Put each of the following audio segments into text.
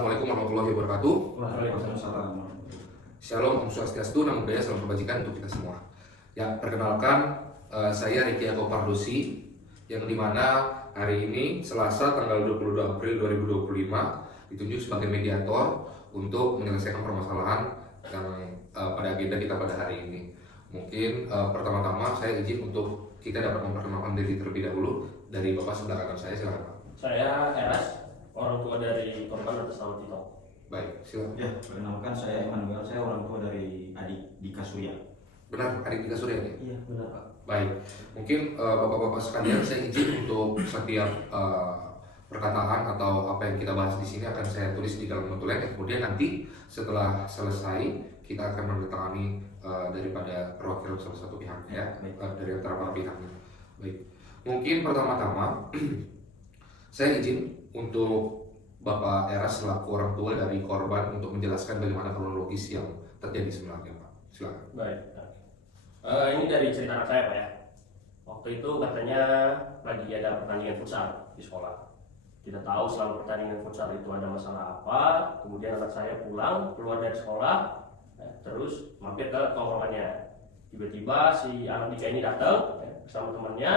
Assalamualaikum warahmatullahi wabarakatuh. Waalaikumsalam. Shalom, Om Swastiastu, Namo Buddhaya, salam kebajikan untuk kita semua. Ya, perkenalkan, saya Riki Eko Pardosi, yang dimana hari ini Selasa tanggal 22 April 2025 ditunjuk sebagai mediator untuk menyelesaikan permasalahan yang pada agenda kita pada hari ini. Mungkin pertama-tama saya izin untuk kita dapat memperkenalkan diri terlebih dahulu dari Bapak sebelah kanan saya, silakan Pak. Saya Eras, orang tua dari korban atas nama Tito. Baik, silakan. Ya, perkenalkan saya Emmanuel, saya orang tua dari adik Dika Surya. Benar, adik Dika Surya ya? Iya, benar Pak. Baik, mungkin bapak-bapak sekalian saya izin untuk setiap perkataan atau apa yang kita bahas di sini akan saya tulis di dalam notulen. Kemudian nanti setelah selesai kita akan menandatangani daripada perwakilan salah satu pihak ya, dari antara para pihaknya. Baik, mungkin pertama-tama saya izin untuk Bapak Eras selaku orang tua dari korban untuk menjelaskan bagaimana kronologis yang terjadi sebenarnya Pak. Silakan. Baik. Ini dari cerita anak saya Pak ya. Waktu itu katanya lagi ada pertandingan futsal di sekolah. Tidak tahu selama pertandingan futsal itu ada masalah apa. Kemudian anak saya pulang keluar dari sekolah, terus mampir ke tongkrongannya. Tiba-tiba si anak Dika ini datang bersama temannya,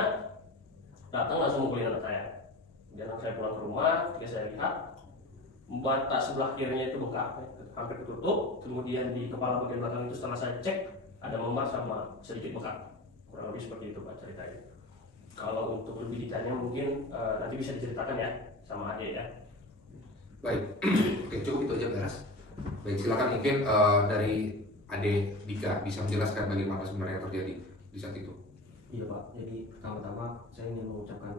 datang langsung mukulin anak saya. Kemudian anak saya pulang ke rumah, ketika saya lihat bata sebelah kirinya itu bengkak, hampir ketutup. Kemudian di kepala bagian belakang itu setelah saya cek ada memar sama sedikit bekas. Kurang lebih seperti itu Pak ceritanya. Kalau untuk lebih detailnya mungkin nanti bisa diceritakan ya sama adik ya. Baik, oke cukup itu aja Eras. Baik, silakan mungkin dari adik Dika bisa menjelaskan bagaimana sebenarnya yang terjadi di saat itu. Iya Pak, jadi pertama-tama saya ingin mengucapkan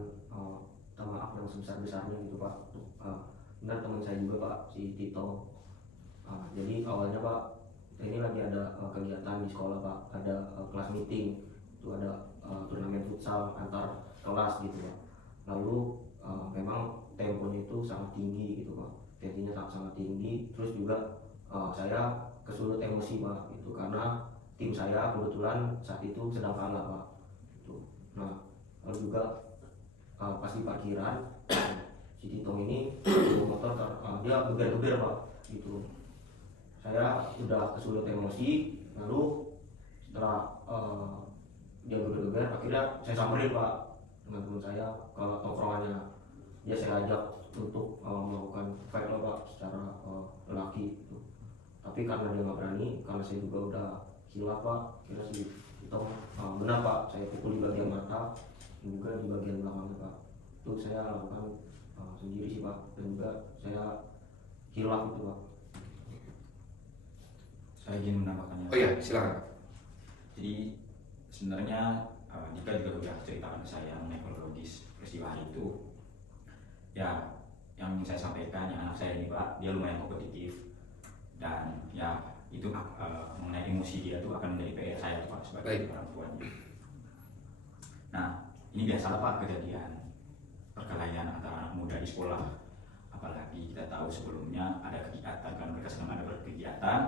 maaf yang sebesar-besarnya gitu Pak. Benar teman saya juga Pak, si Tito. Jadi awalnya Pak, ini lagi ada kegiatan di sekolah Pak, ada kelas meeting, itu ada turnamen futsal antar kelas gitu Pak. Lalu memang temponya itu sangat tinggi gitu Pak, tensinya sangat tinggi. Terus juga saya kesulut emosi Pak, gitu karena tim saya kebetulan saat itu sedang kalah Pak. Gitu. Nah, lalu juga pas di parkiran si Tito ini motor dia geber-geber Pak, gitu. Saya udah kesulut emosi, lalu setelah dia geber-geber, akhirnya saya samperin Pak dengan teman saya ke tongkrongannya. Dia saya ajak untuk melakukan fight lah Pak secara lelaki gitu. Tapi karena dia nggak berani, karena saya juga udah hilaf Pak, kira si Tito benar Pak, saya pukul di bagian mata dan juga di bagian belakangnya Pak. Itu saya lakukan sendiri sih Pak, dan juga saya hilaf itu Pak. Saya ingin menambahkannya. Oh iya, silakan. Jadi sebenarnya Dika juga sudah ceritakan ke saya mengenai kronologis peristiwa hari itu. Ya, yang ingin saya sampaikan, yang anak saya ini Pak, dia lumayan kompetitif dan ya itu mengenai emosi dia itu akan menjadi PR saya Pak sebagai orang tuanya. Nah, ini biasalah Pak kejadian perkelahian antara anak muda di sekolah. Apalagi kita tahu sebelumnya ada kegiatan, kan mereka sedang ada berkegiatan.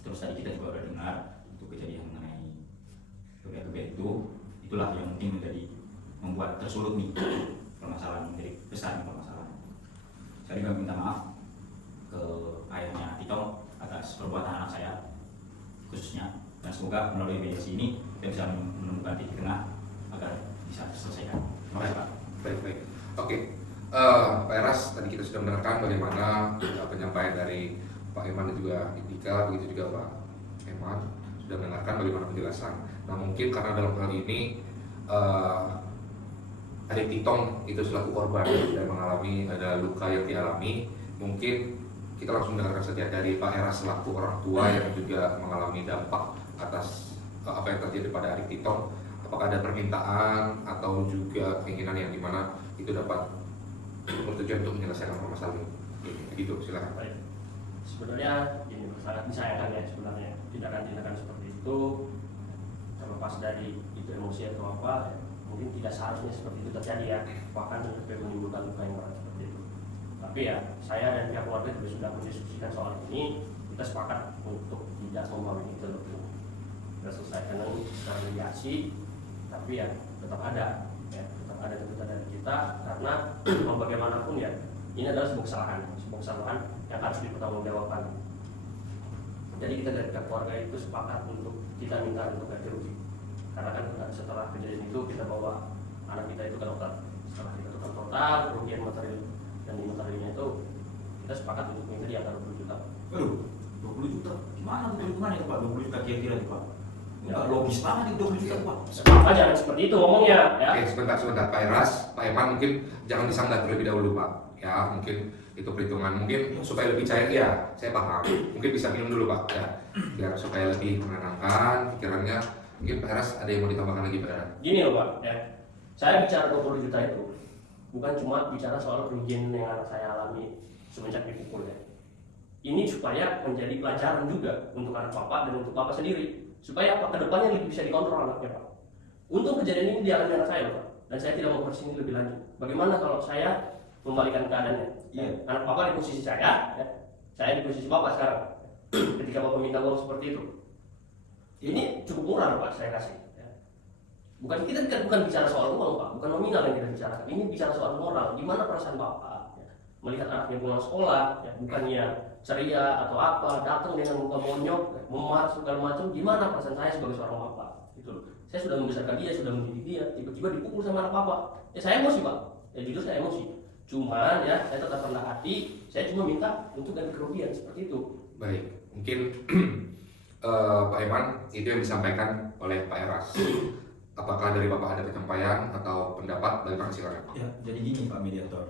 Terus tadi kita juga sudah dengar untuk kejadian mengenai geber-geber itulah yang mungkin menjadi membuat tersulut nih permasalahan, menjadi besar permasalahan. Saya juga minta maaf ke ayahnya Tito atas perbuatan anak saya khususnya, dan semoga melalui mediasi ini kita bisa menemukan titik tengah agar bisa diselesaikan. Terima kasih Pak. Baik. Oke, Pak Eras, tadi kita sudah mendengarkan bagaimana penyampaian dari Pak Eman dan juga Dika, begitu juga Pak Eman sudah mendengarkan bagaimana penjelasan. Nah mungkin karena dalam hal ini adik Titong itu selaku korban dan mengalami ada luka yang dialami, mungkin kita langsung mendengarkan saja dari Pak Eras selaku orang tua yang juga mengalami dampak atas apa yang terjadi pada adik Titong. Apakah ada permintaan atau juga keinginan yang dimana itu dapat bertujuan untuk menyelesaikan permasalahan ini? Begitu, silakan. Baik. Sebenarnya ini sangat disayangkan ya sebenarnya tindakan-tindakan seperti itu, terlepas dari itu emosi atau apa, mungkin tidak seharusnya seperti itu terjadi ya, bahkan sampai menimbulkan luka yang berat seperti itu. Tapi ya saya dan pihak keluarga juga sudah mendiskusikan soal ini, kita sepakat untuk tidak membawa ini terus. Kita selesaikan secara mediasi, tapi ya tetap ada tuntutan dari kita karena mau bagaimanapun ya ini adalah sebuah kesalahan yang harus dipertanggungjawabkan. Jadi kita dari pihak keluarga itu sepakat untuk kita minta untuk ganti rugi. Karena kan setelah kejadian itu kita bawa anak kita itu ke dokter. Setelah kita tukar total kerugian material dan imaterialnya itu, kita sepakat untuk minta di angka 20 juta. Waduh, 20 juta. Gimana tuh perhitungannya tuh Pak? 20 juta kira-kira tuh Pak? Ya. Nggak logis banget itu 20 juta tuh Pak. Bapak jangan seperti itu ngomongnya ya. Oke, sebentar Pak Eras, Pak Eman mungkin jangan disanggah terlebih dahulu Pak. Ya, mungkin itu perhitungan mungkin supaya lebih cair ya, saya paham. Mungkin bisa minum dulu Pak ya, biar supaya lebih menenangkan pikirannya. Mungkin Pak Eras ada yang mau ditambahkan lagi Pak Eras? Gini loh Pak, ya. Saya bicara 20 juta itu bukan cuma bicara soal kerugian yang anak saya alami semenjak dipukul ya. Ini supaya menjadi pelajaran juga untuk anak Bapak dan untuk Bapak sendiri. Supaya apa? Kedepannya lebih bisa dikontrol anaknya Pak. Untung kejadian ini dialami anak saya Pak, dan saya tidak mau bersini lebih lanjut. Bagaimana kalau saya membalikan keadaannya? Iya. Anak Bapak di posisi saya, ya. Saya di posisi Bapak sekarang. Ketika Bapak minta uang seperti itu, ini cukup murah Pak saya kasih. Ya. Kita bukan bicara soal uang Pak, bukan nominal yang kita bicarakan. Ini bicara soal moral. Gimana perasaan Bapak ya, melihat anaknya pulang sekolah, ya, bukannya ceria atau apa, datang dengan muka monyok, ya, memar segala macam. Gimana perasaan saya sebagai seorang bapak? Gitu loh. Saya sudah membesarkan dia, sudah mendidik dia, tiba-tiba dipukul sama anak Bapak. Ya saya emosi Pak. Ya jujur saya emosi. Cuman ya saya tetap rendah hati. Saya cuma minta untuk ganti kerugian seperti itu. Baik, mungkin Pak Eman itu yang disampaikan oleh Pak Eras. Apakah dari Bapak ada penyampaian atau pendapat? Bagaimana silakan Pak? Ya, jadi gini Pak Mediator.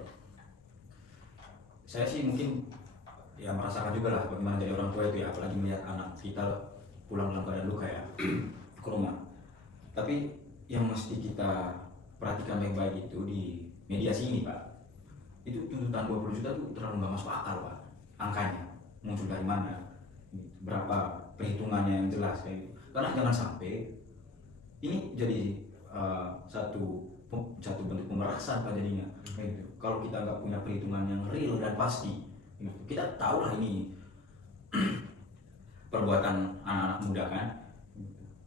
Saya sih mungkin ya merasakan juga lah bagaimana jadi orang tua itu ya, apalagi melihat anak kita pulang dalam keadaan luka ya ke rumah. Tapi yang mesti kita perhatikan baik-baik itu di mediasi ini Pak, itu tuntutan 20 juta itu terlalu nggak masuk akal Pak. Angkanya muncul dari mana, berapa perhitungannya yang jelas kayak gitu. Karena jangan sampai ini jadi satu bentuk pemerasan Pak jadinya kayak gitu. Kalau kita nggak punya perhitungan yang real dan pasti, kita tahu lah ini perbuatan anak-anak muda kan.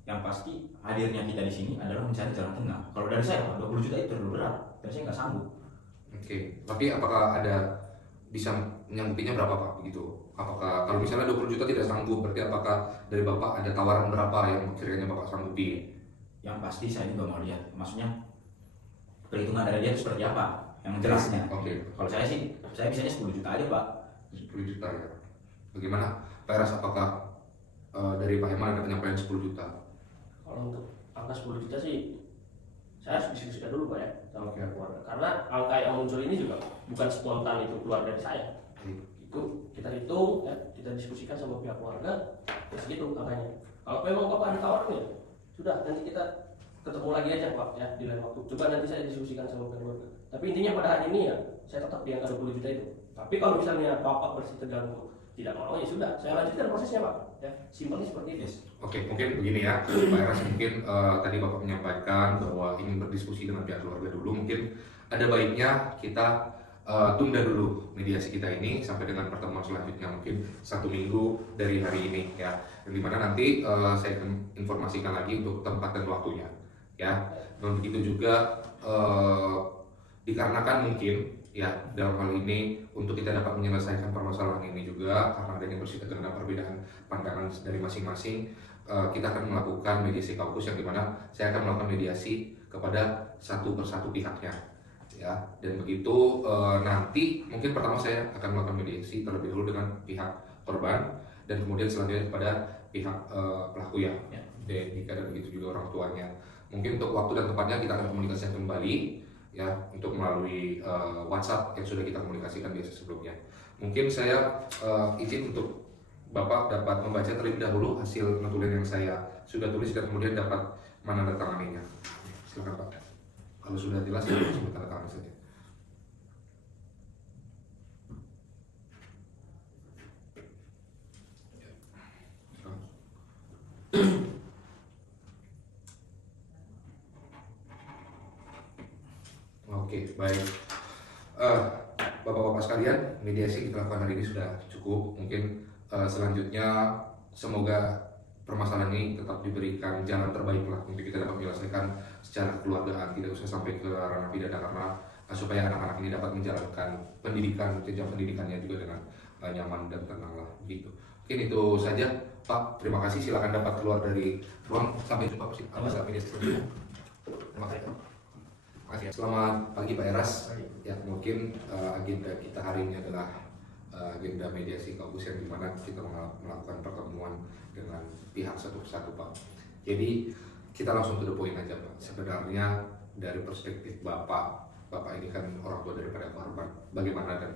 Yang pasti hadirnya kita di sini adalah mencari jalan tengah. Kalau dari saya Pak, 20 juta itu terlalu berat dan saya nggak sanggup. Oke, tapi apakah ada bisa menyanggupinya berapa Pak begitu? Apakah kalau misalnya 20 juta tidak sanggup, berarti apakah dari Bapak ada tawaran berapa yang kiranya Bapak sanggupi? Yang pasti saya juga mau lihat, maksudnya perhitungan dari dia itu seperti apa yang jelasnya. Oke. Kalau saya sih, saya bisanya 10 juta aja Pak. 10 juta ya. Bagaimana Pak Eras, apakah dari Pak Eman ada penyampaian 10 juta? Kalau untuk angka 10 juta sih saya harus diskusikan dulu Pak ya sama pihak keluarga. Karena angka yang muncul ini juga bukan spontan itu keluar dari saya. Itu kita hitung, ya, kita diskusikan sama pihak keluarga, ya segitu angkanya. Kalau memang Bapak ada tawarannya, sudah nanti kita ketemu lagi aja Pak ya di lain waktu. Coba nanti saya diskusikan sama pihak keluarga. Tapi intinya pada hari ini ya saya tetap di angka 20 juta itu. Tapi kalau misalnya Bapak bersih tegang untuk tidak mau, ya sudah, saya lanjutkan prosesnya Pak. Ya, simpelnya seperti itu. Oke, mungkin begini ya, Pak Eras, mungkin tadi Bapak menyampaikan bahwa ingin berdiskusi dengan pihak keluarga dulu. Mungkin ada baiknya kita tunda dulu mediasi kita ini sampai dengan pertemuan selanjutnya, mungkin 1 minggu dari hari ini ya. Yang dimana nanti saya akan informasikan lagi untuk tempat dan waktunya ya. Dan begitu juga dikarenakan mungkin ya dalam hal ini untuk kita dapat menyelesaikan permasalahan ini juga karena adanya bersifat dengan perbedaan pandangan dari masing-masing, kita akan melakukan mediasi kaukus yang dimana saya akan melakukan mediasi kepada satu persatu pihaknya ya. Dan begitu nanti mungkin pertama saya akan melakukan mediasi terlebih dahulu dengan pihak korban dan kemudian selanjutnya kepada pihak pelaku ya, dan jika dan begitu juga orang tuanya. Mungkin untuk waktu dan tempatnya kita akan komunikasikan kembali ya, untuk melalui WhatsApp yang sudah kita komunikasikan biasa sebelumnya. Mungkin saya izin untuk Bapak dapat membaca terlebih dahulu hasil notulen yang saya sudah tulis dan kemudian dapat menandatanganinya. Silakan Pak. Kalau sudah jelas, saya langsung tanda tangan saja. Oke, baik. Bapak-bapak sekalian, mediasi kita lakukan hari ini sudah cukup. Mungkin selanjutnya semoga permasalahan ini tetap diberikan jalan terbaik lah untuk kita dapat menyelesaikan secara kekeluargaan, tidak usah sampai ke ranah pidana karena supaya anak-anak ini dapat menjalankan jenjang pendidikannya juga dengan nyaman dan tenang lah gitu. Mungkin itu saja Pak, terima kasih, silakan dapat keluar dari ruang. Sampai jumpa Pak. Terima kasih. Terima kasih. Selamat pagi Pak Eras. Ya, mungkin agenda kita hari ini adalah agenda mediasi kampus yang dimana kita melakukan pertemuan dengan pihak satu persatu Pak. Jadi kita langsung to the point aja Pak. Sebenarnya dari perspektif Bapak ini kan orang tua daripada korban, bagaimana dan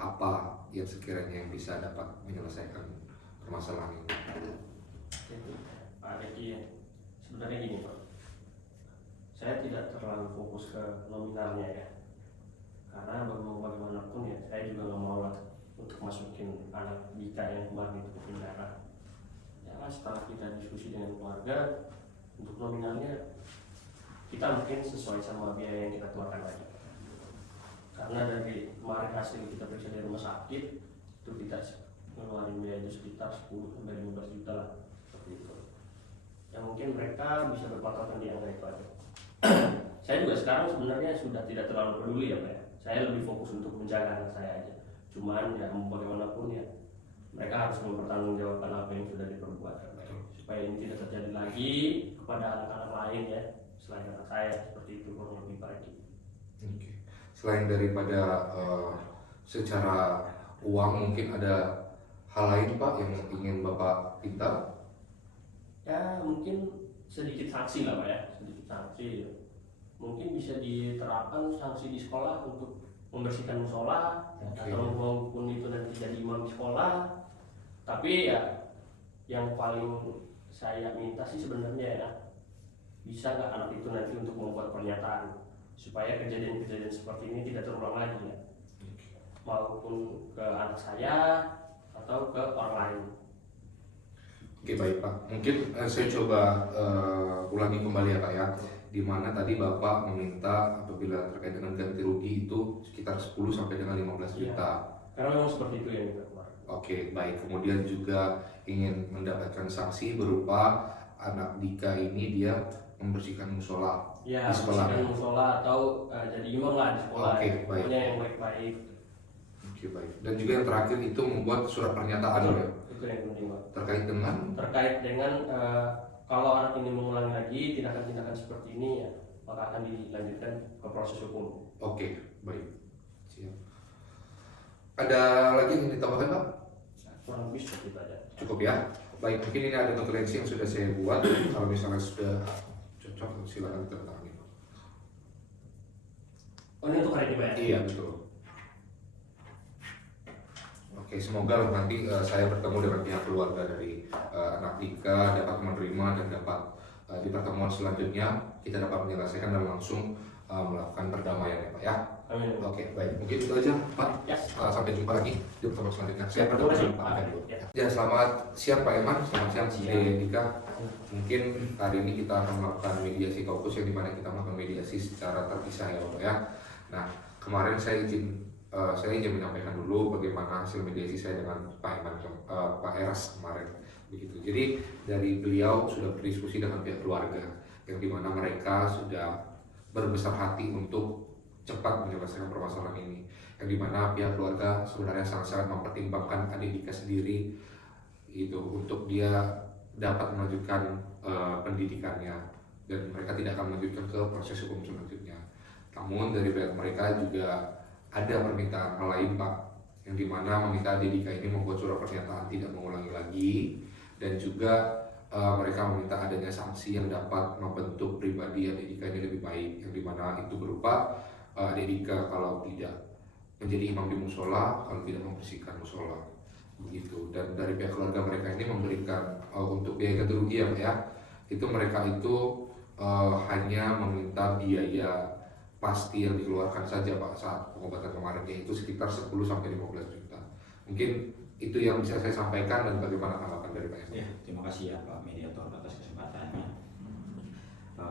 apa yang sekiranya yang bisa dapat menyelesaikan permasalahan ini? Pak Reki, sebenarnya gini Pak, saya tidak terlalu fokus ke nominalnya ya, karena bagaimanapun ya saya juga nggak mau lah untuk masukin anak Dika yang kemarin itu ke penjara. Ya setelah kita diskusi dengan keluarga, untuk nominalnya kita mungkin sesuai sama biaya yang kita keluarkan lagi. Karena dari kemarin hasil kita periksa di rumah sakit itu kita ngeluarin biaya itu sekitar 10 sampai 15 juta lah, seperti itu. Ya mungkin mereka bisa berpatokan di angka itu aja. Saya juga sekarang sebenarnya sudah tidak terlalu peduli ya Pak ya. Saya lebih fokus untuk menjaga anak saya aja. Cuman ya bagaimanapun ya mereka harus mempertanggungjawabkan apa yang sudah diperbuat ya, Pak, supaya ini tidak terjadi lagi kepada anak-anak lain ya selain anak saya, seperti itu kurang lebih Pak Reki. Oke. Selain daripada secara uang, mungkin ada hal lain Pak yang ingin Bapak minta? Ya mungkin sedikit sanksi lah Pak ya, sedikit sanksi ya. Mungkin bisa diterapkan sanksi di sekolah untuk membersihkan musola, atau maupun itu nanti jadi imam di sekolah. Tapi ya yang paling saya minta sih sebenarnya ya, bisa nggak anak itu nanti untuk membuat pernyataan supaya kejadian-kejadian seperti ini tidak terulang lagi ya, maupun ke anak saya atau ke orang lain. Oke baik Pak, mungkin saya coba ulangi kembali ya Pak ya, di mana tadi Bapak meminta apabila terkait dengan ganti rugi itu sekitar 10 sampai dengan 15 juta. Karena memang seperti itu yang kita keluar. Oke baik, kemudian juga ingin mendapatkan sanksi berupa anak Dika ini dia membersihkan musola Ya, di sekolah. bersihkan musola atau jadi imam lah di sekolah. Oke, baik. Pokoknya yang baik-baik. Oke baik. Dan juga yang terakhir itu membuat surat pernyataan ya Itu yang penting Pak. terkait dengan Kalau anak ini mengulangi lagi tindakan-tindakan seperti ini ya, maka akan dilanjutkan ke proses hukum. Oke baik. Siap. Ada lagi yang ditambahkan Pak? Kurang lebih seperti itu aja. Cukup ya. Baik, mungkin ini ada notulensi yang sudah saya buat. Kalau misalnya sudah cocok, silakan ditandatangani. Oh ini untuk hari ini Pak ya? Iya betul. Oke, semoga nanti saya bertemu dengan pihak keluarga dari anak Dika dapat menerima dan dapat di pertemuan selanjutnya kita dapat menyelesaikan dan langsung melakukan perdamaian ya Pak ya. Amin. Oke, baik. Mungkin itu aja Pak. Yes. Sampai jumpa lagi di pertemuan selanjutnya. Saya bertemu Terima kasih, dengan Pak Pak. Dika dulu. Ya. Ya, selamat siang Pak Eman, selamat siang Dika. Mungkin hari ini kita akan melakukan mediasi kaukus yang dimana kita melakukan mediasi secara terpisah ya Pak ya. Nah, kemarin saya ingin menyampaikan dulu bagaimana hasil mediasi saya dengan Pak Eman, Pak Eras kemarin begitu. Jadi dari beliau sudah berdiskusi dengan pihak keluarga yang dimana mereka sudah berbesar hati untuk cepat menyelesaikan permasalahan ini, yang dimana pihak keluarga sebenarnya sangat-sangat mempertimbangkan adik Dika sendiri itu untuk dia dapat melanjutkan pendidikannya dan mereka tidak akan melanjutkan ke proses hukum selanjutnya. Namun dari pihak mereka juga ada permintaan hal lain Pak, yang dimana meminta adik Dika ini membuat surat pernyataan tidak mengulangi lagi, dan juga mereka meminta adanya sanksi yang dapat membentuk pribadi adik Dika ini lebih baik, yang dimana itu berupa adik Dika kalau tidak menjadi imam di musola, kalau tidak membersihkan musola begitu. Dan dari pihak keluarga mereka ini memberikan untuk biaya ganti rugi ya Pak ya, itu mereka itu hanya meminta biaya pasti yang dikeluarkan saja Pak saat pengobatan kemarin, yaitu sekitar 10 sampai 15 juta. Mungkin itu yang bisa saya sampaikan, dan bagaimana tanggapan dari Pak Eman? Ya, terima kasih ya Pak Mediator atas kesempatannya.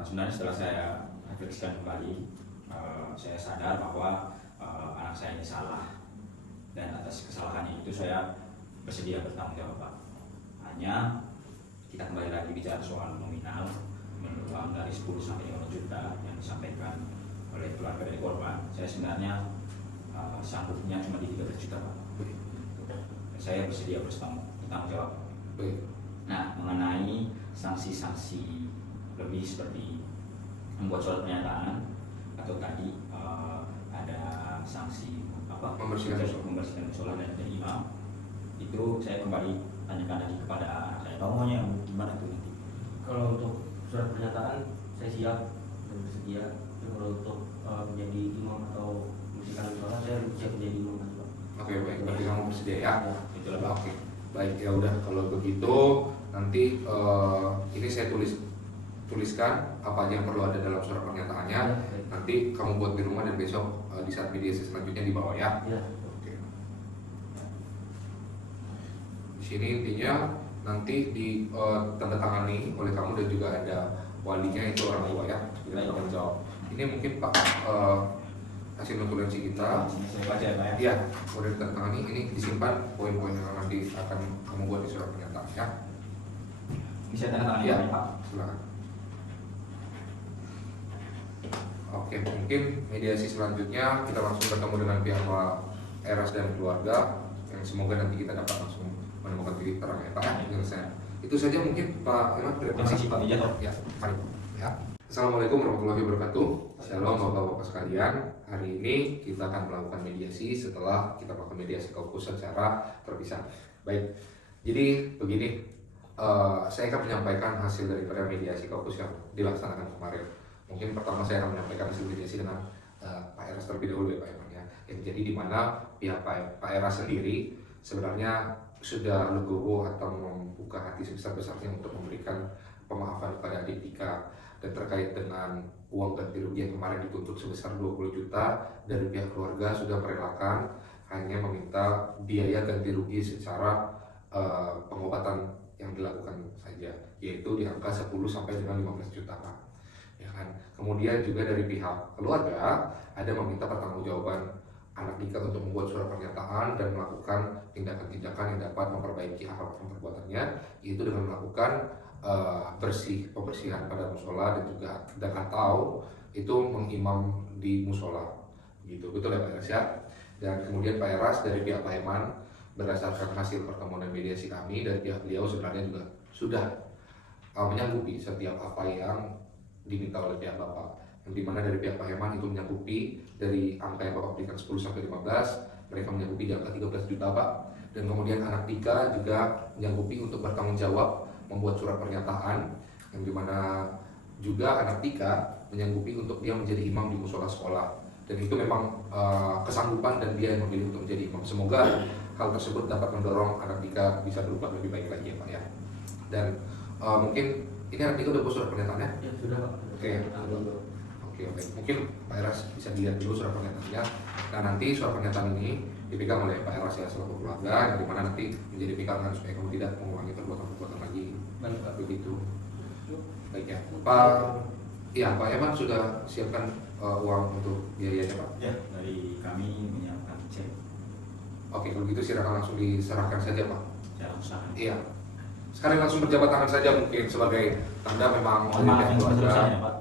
Sebenarnya setelah saya refleksikan kembali, saya sadar bahwa anak saya ini salah, dan atas kesalahannya itu saya bersedia bertanggung jawab Pak. Hanya kita kembali lagi bicara soal nominal, uang dari 10 sampai 15 juta yang disampaikan oleh keluarga dari korban. Saya sebenarnya sanggupnya cuma di 13 juta Pak. Saya bersedia bertanggung jawab. Baik. Nah, mengenai sanksi-sanksi lebih seperti membuat surat pernyataan atau tadi ada sanksi apa membersihkan musola dan imam, itu saya kembali tanyakan lagi kepada anak saya. Kamu maunya yang gimana tuh nanti? Kalau untuk surat pernyataan saya siap dan bersedia. Tapi kalau untuk menjadi imam atau membersihkan musola saya siap menjadi imam nanti Pak. Oke, baik. Berarti kamu bersedia ya? Itulah Pak. Oke. Baik, ya udah kalau begitu nanti ini saya tuliskan apa aja yang perlu ada dalam surat pernyataannya. Ya, baik. Nanti kamu buat di rumah dan besok di saat mediasi selanjutnya dibawa ya. Ya. Oke. Di sini intinya nanti di tanda tangani oleh kamu dan juga ada walinya itu orang tua ya. Kita akan jawab. Ini mungkin Pak hasil notulensi kita. Saya baca ya Pak ya. Iya, udah ditandatangani. Ini disimpan poin-poin yang nanti akan kamu buat di surat pernyataan ya. Bisa tanda tangan Iya, ya Pak. silakan. Oke, mungkin mediasi selanjutnya kita langsung bertemu dengan pihak Pak Eras dan keluarga yang semoga nanti kita dapat langsung menemukan titik terang ya Pak. Penyelesaian. Itu saja mungkin Pak Eras. Terima kasih Pak Wijaya. Ya, mari. Ya. Assalamualaikum warahmatullahi wabarakatuh. Shalom bapak-bapak sekalian. Hari ini kita akan melakukan mediasi setelah kita melakukan mediasi kaukus secara terpisah. Baik. Jadi begini, saya akan menyampaikan hasil daripada mediasi kaukus yang dilaksanakan kemarin. Mungkin pertama saya akan menyampaikan hasil mediasi dengan Pak Eras terlebih dahulu ya Pak Eman ya. Yang jadi di mana pihak Pak Eras sendiri sebenarnya sudah legowo atau membuka hati sebesar-besarnya untuk memberikan pemaafan kepada adik Dika. Dan terkait dengan uang ganti rugi yang kemarin dituntut sebesar 20 juta dari pihak keluarga sudah merelakan hanya meminta biaya ganti rugi secara pengobatan yang dilakukan saja, yaitu di angka 10 sampai dengan 15 juta Pak. Ya kan? Kemudian juga dari pihak keluarga ada meminta pertanggungjawaban anak Dika untuk membuat surat pernyataan dan melakukan tindakan-tindakan yang dapat memperbaiki hal perbuatannya, yaitu dengan melakukan pembersihan pada musola dan atau itu mengimam di musola gitu, betul ya Pak Eras ya. Dan kemudian Pak Eras dari pihak Pak Eman berdasarkan hasil pertemuan dan mediasi kami dari pihak beliau sebenarnya juga sudah menyanggupi setiap apa yang diminta oleh pihak Bapak, yang dimana dari pihak Pak Eman itu menyanggupi dari angka yang Bapak berikan 10 sampai 15, mereka menyanggupi di angka 13 juta Pak. Dan kemudian anak Dika juga menyanggupi untuk bertanggung jawab membuat surat pernyataan, yang dimana juga anak Dika menyanggupi untuk dia menjadi imam di musola sekolah, dan itu memang kesanggupan dan dia yang memilih untuk menjadi imam. Semoga hal tersebut dapat mendorong anak Dika bisa berubah lebih baik lagi ya Pak ya. Dan mungkin ini anak Dika udah buat surat pernyataannya? Ya sudah Pak. Oke. Mungkin Pak Eras bisa dilihat dulu surat pernyataannya. Nah nanti surat pernyataan ini dipegang oleh Pak Eras ya selaku keluarga, yang dimana nanti menjadi pegangan supaya kamu tidak mengulangi perbuatan-perbuatan lagi. Baik Pak. Begitu. Baik ya. Pak Eman sudah siapkan uang untuk biayanya Pak? Ya, dari kami menyiapkan cek. Oke, kalau gitu silakan langsung diserahkan saja Pak. Cara usaha. Iya. Sekarang langsung berjabat tangan saja mungkin sebagai tanda memang Mohon maaf yang keluarga. sebesar-besarnya Pak.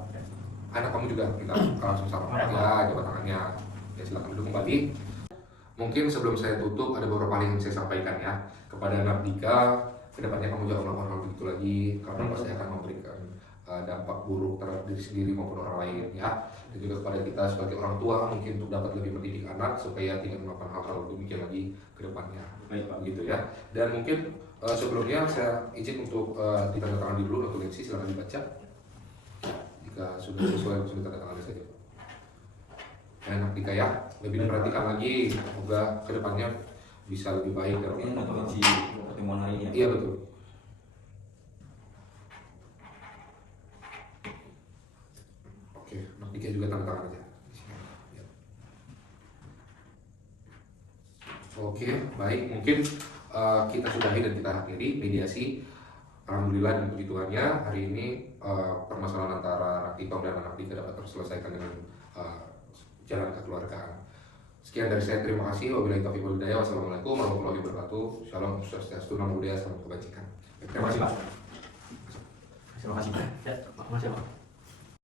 Anak kamu juga kita langsung sama ya jabat tangannya. Ya silakan duduk kembali. Mungkin sebelum saya tutup ada beberapa hal yang saya sampaikan ya kepada anak Dika. Kedepannya kamu jangan melakukan hal begitu lagi karena pasti akan memberikan dampak buruk terhadap diri sendiri maupun orang lain ya. Dan juga kepada kita sebagai orang tua mungkin untuk dapat lebih mendidik anak supaya tidak melakukan hal-hal demikian lagi ke depannya. Baik Pak. Begitu ya. Dan mungkin sebelumnya saya izin untuk ditandatangani dulu notulensi, silakan dibaca. Jika sudah sesuai langsung ditandatangani saja. Enak Dika ya, lebih diperhatikan lagi, semoga kedepannya bisa lebih baik. Ini notulensi pertemuan hari ini ya? Iya betul. Oke, Enak Dika juga tanda tangan aja. Ya. Oke, baik, mungkin kita sudahi dan kita akhiri mediasi. Alhamdulillah dan puji Tuhannya hari ini permasalahan antara anak Dika dan anak Dika dapat terselesaikan dengan jalan kekeluargaan. Sekian dari saya, terima kasih. Wabillahi taufiq wal hidayah. Wassalamualaikum warahmatullahi wabarakatuh. Shalom, swastiastu, namo buddhaya, salam kebajikan. Terima kasih Pak. Terima kasih Pak. Ya, makasih Pak.